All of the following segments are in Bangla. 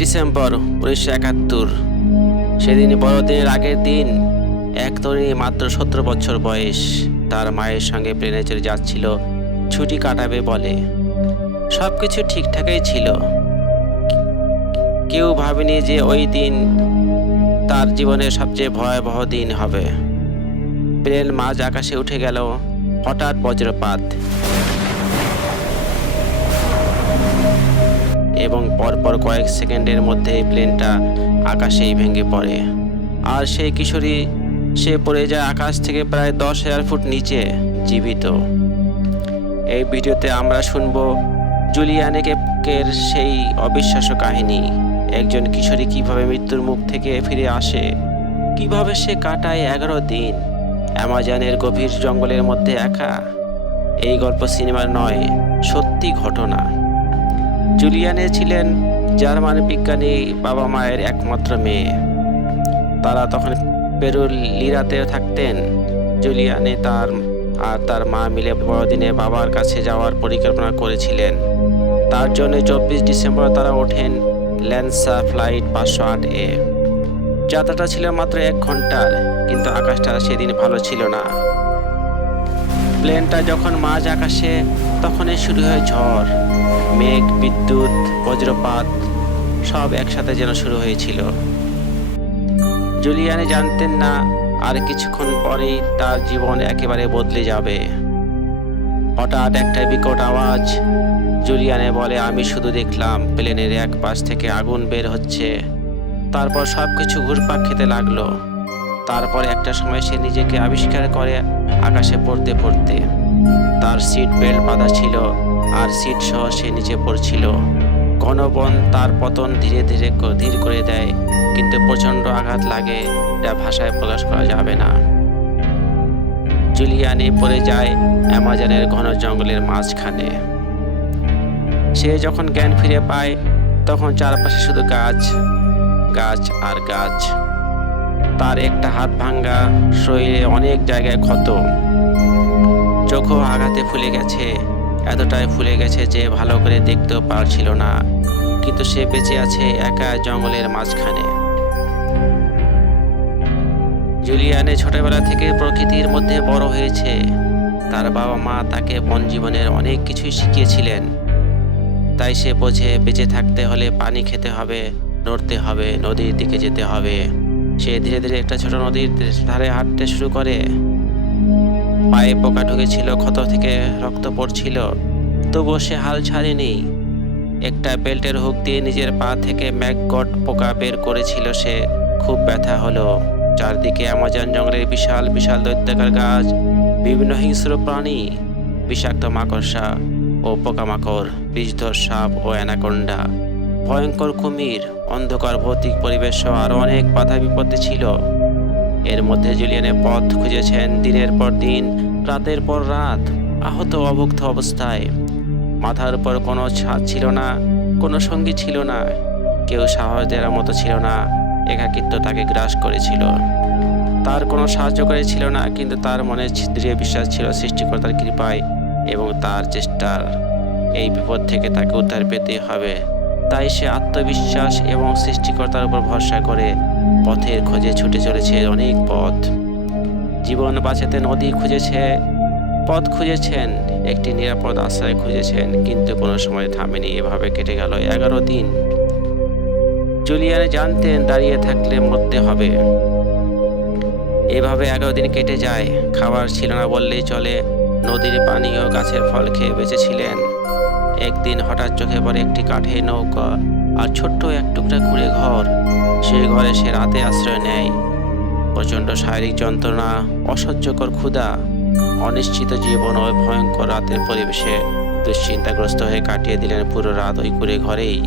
ডিসেম্বর 1971। সেদিন বড়দিনের আগের দিন। এক তরুণী, মাত্র 17 বছর বয়স, তার মায়ের সঙ্গে প্লেনে চড়ে যাচ্ছিল ছুটি কাটাবে বলে। সবকিছু ঠিকঠাকই ছিল। কেউ ভাবেনি যে ওই দিন তার জীবনের সবচেয়ে ভয়াবহ দিন হবে। প্লেন মাঝ আকাশে উঠে গেল। হঠাৎ বজ্রপাত, এবং পরপর কয়েক সেকেন্ডের মধ্যে প্লেনটা আকাশেই ভেঙে পড়ে। আর সেই কিশোরী, সে পড়ে যায় আকাশ থেকে প্রায় 10,000 ফুট নিচে, জীবিত। এই ভিডিওতে আমরা শুনব জুলিয়ানে কেপকের সেই অবিশ্বাস্য কাহিনী। একজন কিশোরী কিভাবে মৃত্যুর মুখ থেকে ফিরে আসে, কিভাবে সে কাটায় 11 দিন অ্যামাজনের গভীর জঙ্গলের মধ্যে একা। এই গল্প সিনেমার নয়, সত্যি ঘটনা। জুলিয়ানে ছিলেন জার্মান বিজ্ঞানী বাবা মায়ের একমাত্র মেয়ে। তারা তখন পেরুর লিরাতে থাকতেন। জুলিয়ানে তার মা মিলে বড়দিনে বাবার কাছে যাওয়ার পরিকল্পনা করেছিলেন। তার জন্য 24 ডিসেম্বর তারা ওঠেন ল্যান্সা ফ্লাইট 508-এ। যাত্রাটা ছিল মাত্র 1 ঘন্টার, কিন্তু আকাশটা সেদিন ভালো ছিল না। প্লেনটা যখন মাঝ আকাশে, তখনই শুরু হয় ঝড়, মেঘ, বিদ্যুৎ, বজ্রপাত, সব একসাথে যেন শুরু হয়েছিল। জুলিয়ানে জানতেন না আর কিছুক্ষণ পরেই তার জীবন একেবারে বদলে যাবে। হঠাৎ একটা বিকট আওয়াজ। জুলিয়ানে বলে, আমি শুধু দেখলাম প্লেনের এক পাশ থেকে আগুন বের হচ্ছে। তারপর সবকিছু ঘুরপাক খেতে লাগলো। তারপর একটা সময় সে নিজেকে আবিষ্কার করে আকাশে পড়তে পড়তে। তার সিট বেল্ট বাঁধা ছিল, আর সিট সহ সে নিচে পড়ছিল। ঘন বন তার পতন ধীর করে দেয়, কিন্তু প্রচণ্ড আঘাত লাগে, যা ভাষায় প্রকাশ করা যাবে না। জুলিয়ানে পড়ে যায় অ্যামাজনের ঘন জঙ্গলের মাঝখানে। সে যখন জ্ঞান ফিরে পায়, তখন চারপাশে শুধু গাছ, গাছ আর গাছ। তার একটা হাত ভাঙ্গা, শরীরে অনেক জায়গায় ক্ষত, চোখও আঘাতে ফুলে গেছে। এতটাই ফুলে গেছে যে ভালো করে দেখতেও পারছিল না, কিন্তু সে বেঁচে আছে একা জঙ্গলের মাঝখানে। জুলিয়ানে ছোটবেলা থেকে প্রকৃতির মধ্যে বড় হয়েছে। তার বাবা মা তাকে বন জীবনের অনেক কিছুই শিখিয়েছিলেন। তাই সে বোঝে, বেঁচে থাকতে হলে পানি খেতে হবে, নড়তে হবে, নদীর দিকে যেতে হবে। সে ধীরে ধীরে একটা ছোট নদীর ধারে হাঁটতে শুরু করে। পায়ে পোকা ঢুকেছিল, ক্ষত থেকে রক্ত পড়ছিল, তবুও সে হাল ছাড়েনি। একটা বেল্টের হুক দিয়ে নিজের পা থেকে ম্যাকগট পোকা বের করেছিল সে। খুব ব্যথা হলো। চারদিকে অ্যামাজন জঙ্গলের বিশাল বিশাল দৈত্যাকার গাছ, বিভিন্ন হিংস্র প্রাণী, বিষাক্ত মাকড়সা ও পোকামাকড়, বিষধর সাপ ও অ্যানাকোন্ডা, ভয়ঙ্কর কুমির, অন্ধকার ভৌতিক পরিবেশ সহ আরও অনেক বাধা বিপত্তি ছিল। এর মধ্যে জুলিয়ানে পথ খুঁজেছেন দিনের পর দিন, রাতের পর রাত, আহত অভুক্ত অবস্থায়। মাথার উপর কোনো ছাদ ছিল না, কোনো সঙ্গী ছিল না, কেউ সাহস দেওয়ার মতো ছিল না। একাকিত্ব তাকে গ্রাস করেছিল। তার কোনো সাহায্যকারী ছিল না, কিন্তু তার মনে দৃঢ় বিশ্বাস ছিল সৃষ্টিকর্তার কৃপায় এবং তার চেষ্টার। এই বিপদ থেকে তাকে উদ্ধার পেতে হবে। তাই সে আত্মবিশ্বাস এবং সৃষ্টিকর্তার উপর ভরসা করে পথের খোঁজে ছুটে চলেছে অনেক পথ। জীবন বাঁচাতে নদী খুঁজেছে, পথ খুঁজেছেন, একটি নিরাপদ আশ্রয় খুঁজেছেন, কিন্তু কোনো সময় থামেনি। এভাবে কেটে গেল 11 দিন। জুলিয়ানে জানতেন দাঁড়িয়ে থাকলে মরতে হবে। এভাবে 11 দিন কেটে যায়। খাবার ছিল না বললেই চলে। নদীর পানি ও গাছের ফল খেয়ে বেঁচেছিলেন। একদিন হঠাৎ চোখে পড়ে একটি কাঠের নৌকা আর ছোট্ট এক টুকরা কুঁড়ে ঘর। সেই ঘরে সে রাতে আশ্রয় নেয়। প্রচণ্ড শারীরিক যন্ত্রণা, অসহ্যকর ক্ষুধা, অনিশ্চিত জীবন ও ভয়ঙ্কর রাতের পরিবেশে দুশ্চিন্তাগ্রস্ত হয়ে কাটিয়ে দিলেন পুরো রাত ওই কুঁড়ে ঘরেই।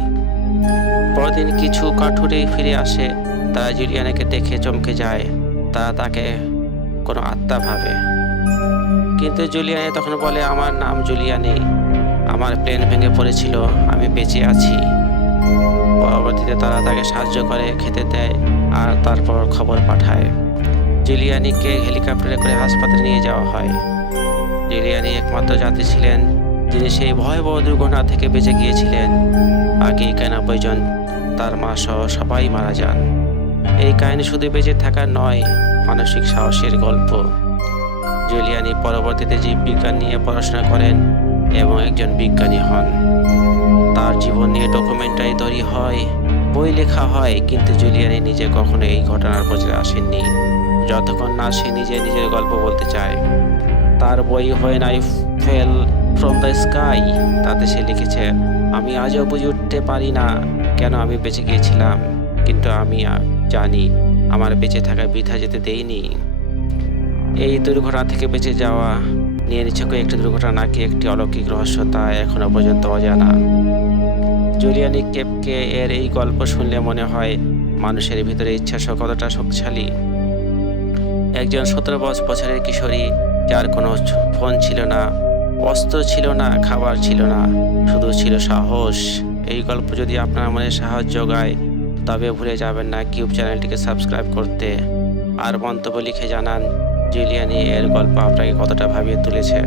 পরদিন কিছু কাঠুরে ফিরে আসে। তারা জুলিয়ানেকে দেখে চমকে যায়। তারা তাকে কোনো আত্মা ভাবে, কিন্তু জুলিয়ানে তখন বলে, আমার নাম জুলিয়ানে, আমার প্লেন ভেঙে পড়েছিল, আমি বেঁচে আছি। পরবর্তীতে তারা তাকে সাহায্য করে, খেতে দেয়, আর তারপর খবর পাঠায়। জুলিয়ানিকে হেলিকপ্টারে করে হাসপাতালে নিয়ে যাওয়া হয়। জুলিয়ানি একমাত্র যাত্রী ছিলেন যিনি সেই ভয়াবহ দুর্ঘটনা থেকে বেঁচে গিয়েছিলেন। বাকি 91 জন তার মা সহ সবাই মারা যান। এই কাহিনী শুধু বেঁচে থাকার নয়, মানসিক সাহসের গল্প। জুলিয়ানি পরবর্তীতে জীববিজ্ঞান নিয়ে পড়াশোনা করেন এবং একজন বিজ্ঞানী হন। তার জীবন নিয়ে ডকুমেন্টারি তৈরি হয়, বই লেখা হয়, কিন্তু জুলিয়ানি নিজে কখনো এই ঘটনার প্রচারে আসেননি যতক্ষণ না সে নিজের গল্প বলতে চায়। তার বই when I fail from the sky, তাতে সে লিখেছে, আমি আজও বুঝে উঠতে পারি না কেন আমি বেঁচে গিয়েছিলাম, কিন্তু আমি জানি আমার বেঁচে থাকা বৃথা যেতে দেইনি। এই দুর্ঘটনা থেকে বেঁচে যাওয়া নিয়ে নিছক একটি দুর্ঘটনা নাকি একটি অলৌকিক রহস্য তা এখনো পর্যন্ত অজানা। জুলিয়ানি কেপকে এর এই গল্প শুনলে মনে হয় মানুষের ভিতরে ইচ্ছা কতটা শক্তিশালী। একজন 17 বছরের কিশোরী, যার কোনো ফোন ছিল না, অস্ত্র ছিল না, খাবার ছিল না, শুধু ছিল সাহস। এই গল্প যদি আপনার মনে সাহস যোগায়, তবে ভুলে যাবেন না কিউব চ্যানেলটিকে সাবস্ক্রাইব করতে। আর মন্তব্য লিখে জানান জুলিয়ানি এর গল্প আপনাকে কতটা ভাবিয়ে তুলেছে।